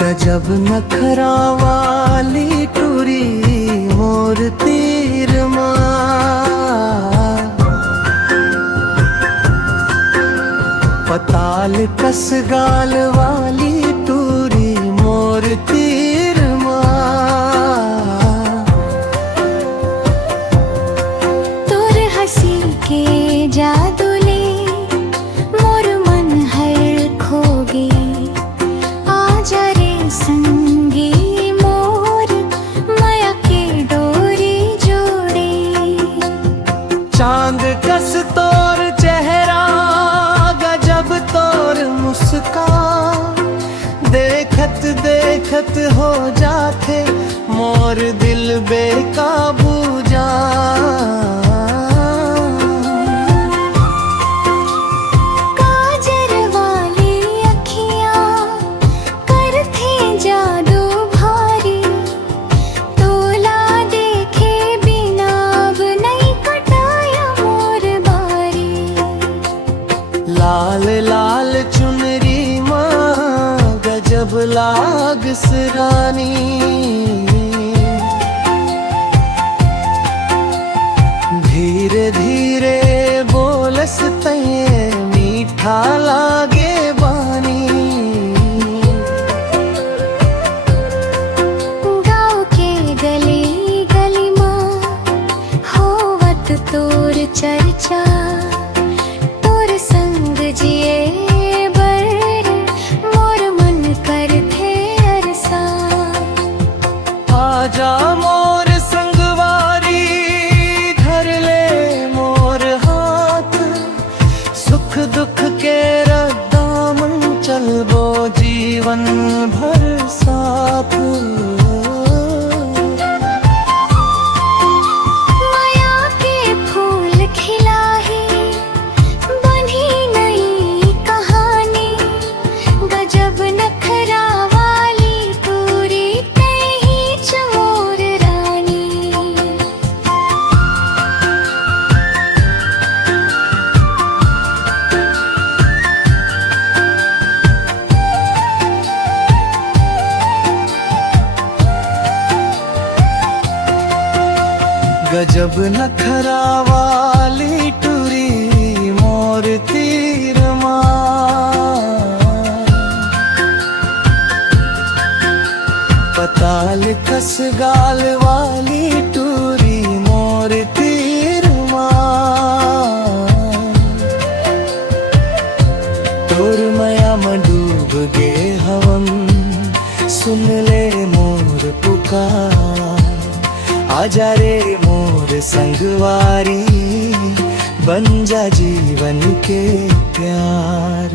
गजब नखरा वाली टूरी मोर तीर पताल कस गाल वाली टूरी मोर तीर तोर हंसी के जादू ले मोर मन हर खो गे। आजा रे संगी मोर माया के डोरी जोड़े। चांद कस तोर चेहरा गजब तोर मुस्कान, देखत देखत हो जाते मोर दिल बेकाबू जान। काजर वाली अखियां करते जादू भारी, तोला देखे बिना अब नहीं कटाया मोर बारी। लाल लाल चुनरी गजब लाग सरानी, धीरे धीरे बोलस तये मीठा लागे बानी। गाँव के गली गली माँ होवत तोर चर्चा, तोर संग जिए आजा मोर संगवारी धर ले मोर हाथ, सुख दुख के दामन चलबो जीवन भर साथ। माया के फूल खिला है बनी नई कहानी, गजब नखरा वाली टूरी गजब नखरा वाली टूरी मोर तीर पताल कस गाल वाली टूरी मोर तीर तोर माया में डूब गे हवन, सुन ले मोर पुकार। आजा रे मोर संगवारी बन जा जीवन के प्यार।